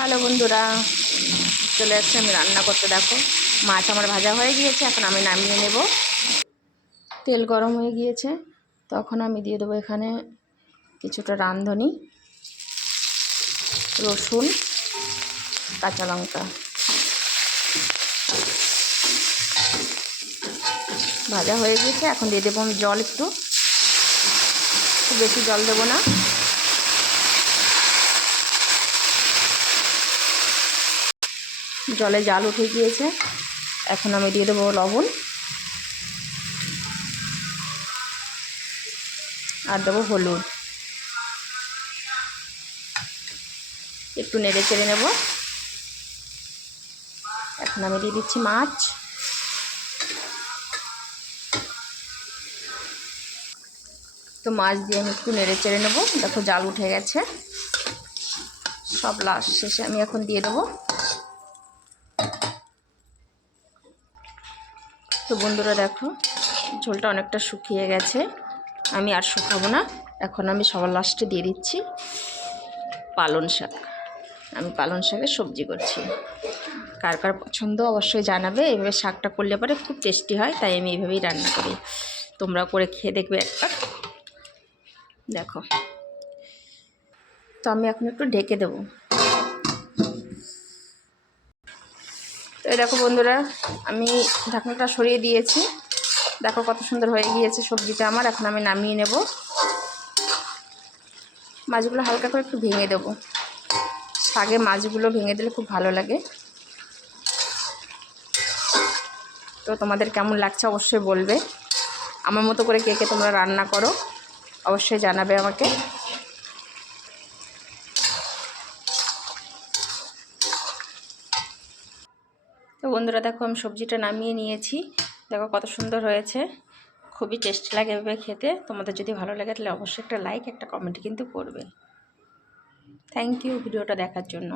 Hello বন্ধুরা, চলে আসছে আমি রান্না করতে। দেখো মাছ আমার ভাজা হয়ে গিয়েছে, এখন আমি নামিয়ে নেব। তেল গরম হয়ে গিয়েছে, তখন আমি দিয়ে দেবো এখানে কিছুটা রাঁধুনি, রসুন, কাঁচা লঙ্কা। ভাজা হয়ে গিয়েছে, এখন দিয়ে দেবো আমি জল, একটু খুব বেশি জল দেবো না। জলে জাল উঠে গিয়েছে, এখন আমি দিয়ে দেবো লবণ আর দেবো হলুদ। একটু নেড়ে চেড়ে নেব। এখন আমি দিয়ে দিচ্ছি মাছ। তো মাছ দিয়ে আমি একটু নেড়ে চেড়ে নেবো। দেখো জাল উঠে গেছে, সব লাস্ট শেষে আমি এখন দিয়ে দেবো। তো বন্ধুরা দেখো ঝোলটা অনেকটা শুকিয়ে গেছে, আমি আর শুকাবো না। এখন আমি সবার লাস্টে দিয়ে দিচ্ছি পালং শাক। আমি পালং শাকের সবজি করছি। কার কার পছন্দ অবশ্যই জানাবে। এইভাবে শাকটা করলে পরে খুব টেস্টি হয়, তাই আমি এইভাবেই রান্না করি। তোমরা করে খেয়ে দেখবে একবার। দেখো তো আমি এখন একটু ঢেকে দেবো। তো এই দেখো বন্ধুরা, আমি ঢাকনাটা সরিয়ে দিয়েছি। দেখো কত সুন্দর হয়ে গিয়েছে সবজিটা আমার। এখন আমি নামিয়ে নেব। মাছগুলো হালকা করে একটু ভেঙে দেবো। শাকে মাছগুলো ভেঙে দিলে খুব ভালো লাগে। তো তোমাদের কেমন লাগছে অবশ্যই বলবে। আমার মতো করে কে কে তোমরা রান্না করো অবশ্যই জানাবে আমাকে। তো বন্ধুরা দেখো আমি সবজিটা নামিয়ে নিয়েছি। দেখো কত সুন্দর হয়েছে, খুবই টেস্টি লাগে এভাবে খেতে। তোমাদের যদি ভালো লাগে তাহলে অবশ্যই একটা লাইক, একটা কমেন্ট কিন্তু করবে। থ্যাংক ইউ ভিডিওটা দেখার জন্য।